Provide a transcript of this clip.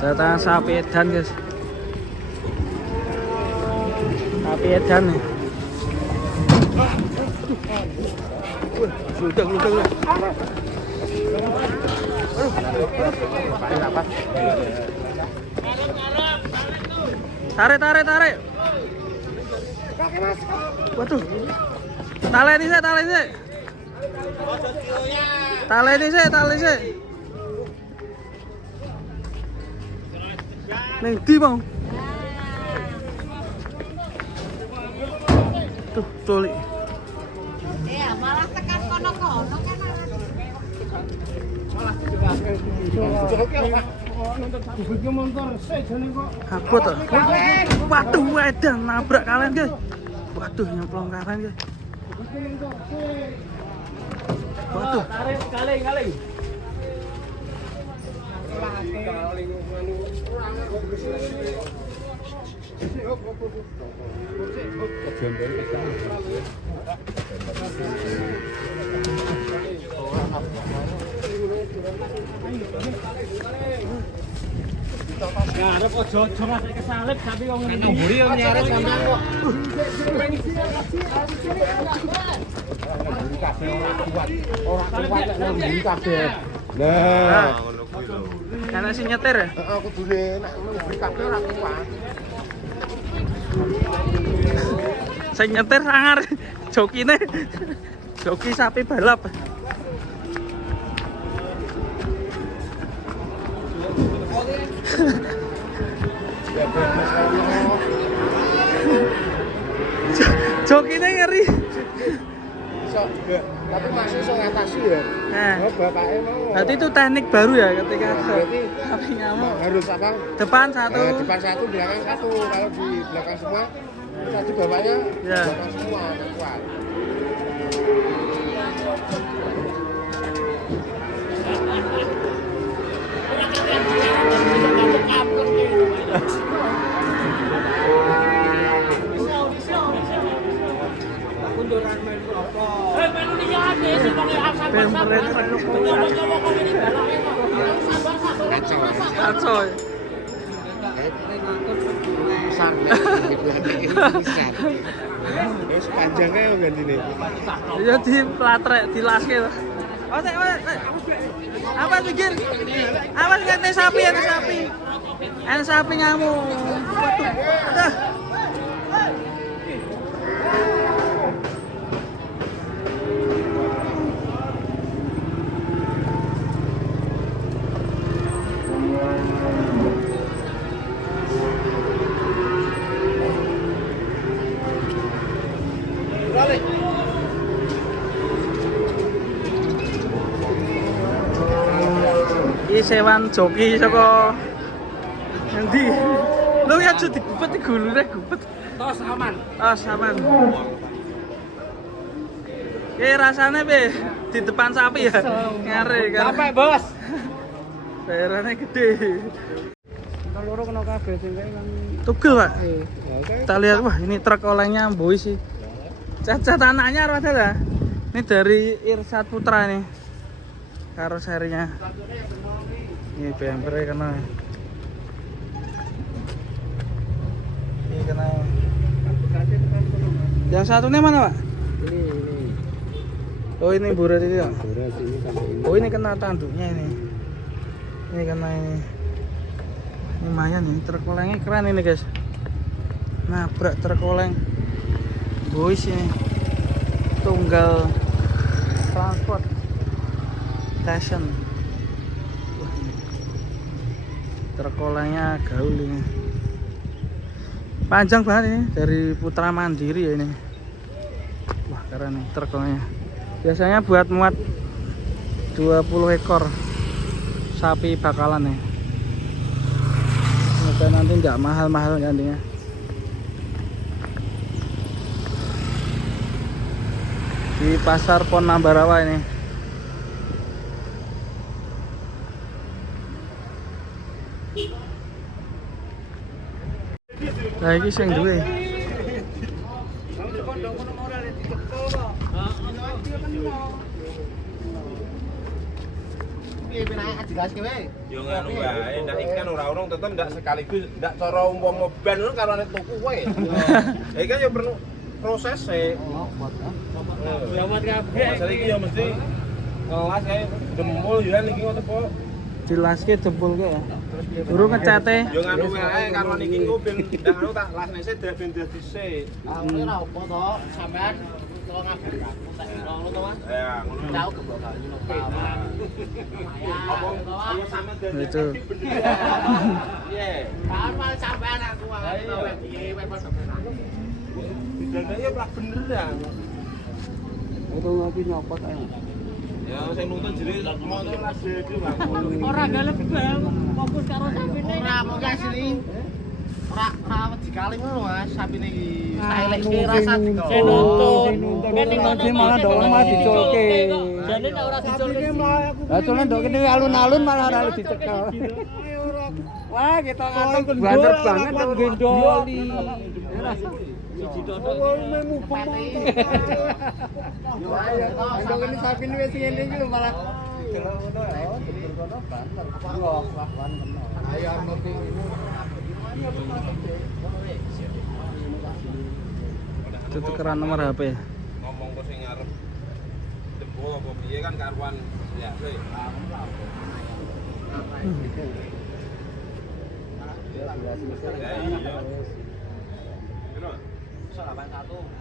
Datang sapi edan guys. Sapi edan nih. Ludak. Tarik. Waduh. Tali ini sih. Neng di bang. Tuh, coli. Iya, malah tekan kono-kono kan. Apa tuh? Waduh, edan nabrak kalian guys. Waduh, nyemplung kalian guys. Waduh. Galing. Ngarep ojo ngasih kesalip tapi kok ngene. Mburi yo nyeret sampean kok. Ora kuat nek mburi kabeh. Nah, ngono kuwi lho. Ana sing nyetir ya? Heeh, kudune nek mburi kabeh ora kuat. Sing nyetir sangar jokine. Joki sapi balap. Jokinya ngeri. Tapi masih iso ngatasi ya. Nah, bapaknya mau. berarti itu teknik baru ya ketika sapi nyamuk. Harus apa? Depan satu, Depan satu, belakang satu. Kalau di belakang semua, tadi bapaknya ya. belakang semua kuat. Kacau. Terus panjangnya yang ganti nih. Ya di platrek, di laske. Apa bikin? Apa ganti sapi, ada sapi. Ada sapi nyamuk. Waduh. Iki sewan joki saka endi? Lu ya aja digupet gulune gupet. Tos aman. Aman. Rasanya be di depan sapi ya. Ngeri kan. Sampai bos. Bayarannya gede. Kita loro kena kabeh sing kan. Tugel, Pak. Kita lihat wah ini truk olengnya boy sih. Cacat anaknya ada lah. Ini dari Irsat Putra nih. Karoserinya. Ini bumpernya kena. Ini kena. Yang satunya mana, Pak? Ini. Oh, ini buret ini, Pak. Buret ini sampai ini. Oh, ini kena tanduknya ini. Ini kena ini. Ini lumayan nih, truk olengnya keren ini, guys. Nabrak truk oleng. Boys ini. Tunggal transport. Station. Wah, ini. Truk olengnya gaul ini. Panjang banget ini dari Putra Mandiri ya ini. Wah, keren nih truk olengnya. Biasanya buat muat 20 ekor sapi bakalan nih. Semoga nanti nggak mahal-mahal gantinya. Di pasar Pon Ambarawa ini. Nah, ini sing duwe. piye penake jelas kowe. Yo ngono wae, ndak iki kan ora urung tetep ndak sekaligus ndak cara umpama ban ngono karo nek tuku kowe. Ya iki kan yo perlu proses e. Selamat kabeh. Masalah iki yo mesti kelas kae jempol yo iki ngono po. Dilaske jempol ke ya. Durung ngecate. Yo ngono wae karo niki ku ben ndak anu tak lasne sik ben dadi sik. Aku ora apa to, sampean tolong aku tak ngono to, Mas. Ya, ngono. Tahu kebok kali Apa sampe dadi Itu. Iya. kan malah sampean aku wae piye wae pas sampean. Didandani ya plak bener ya. Itu ngopi nyopot ae. Ya sing nuntun jere motor lah dhewe Bang. Ora galep fokus karo sapine. Ora mung asli. Ora dikali ngono Mas, sapine iki stylish rasa dikok. Sing nuntun. Kan ning ngono malah ndok malah dicolke. Jane nek ora dicolke. Lah cuman ndok kene alun-alun malah ora dicekel. Wah, kita ngatok banter banget kan gendoli. Siji totok. Yo ayo, ndok ini sapine wis ngene iki lho malah. Ayo ngopi. Itu tukeran nomor HP. Ngomong kok sing ngarep jempol apa piye kan karuan ya. Ya iya. Piro? 181.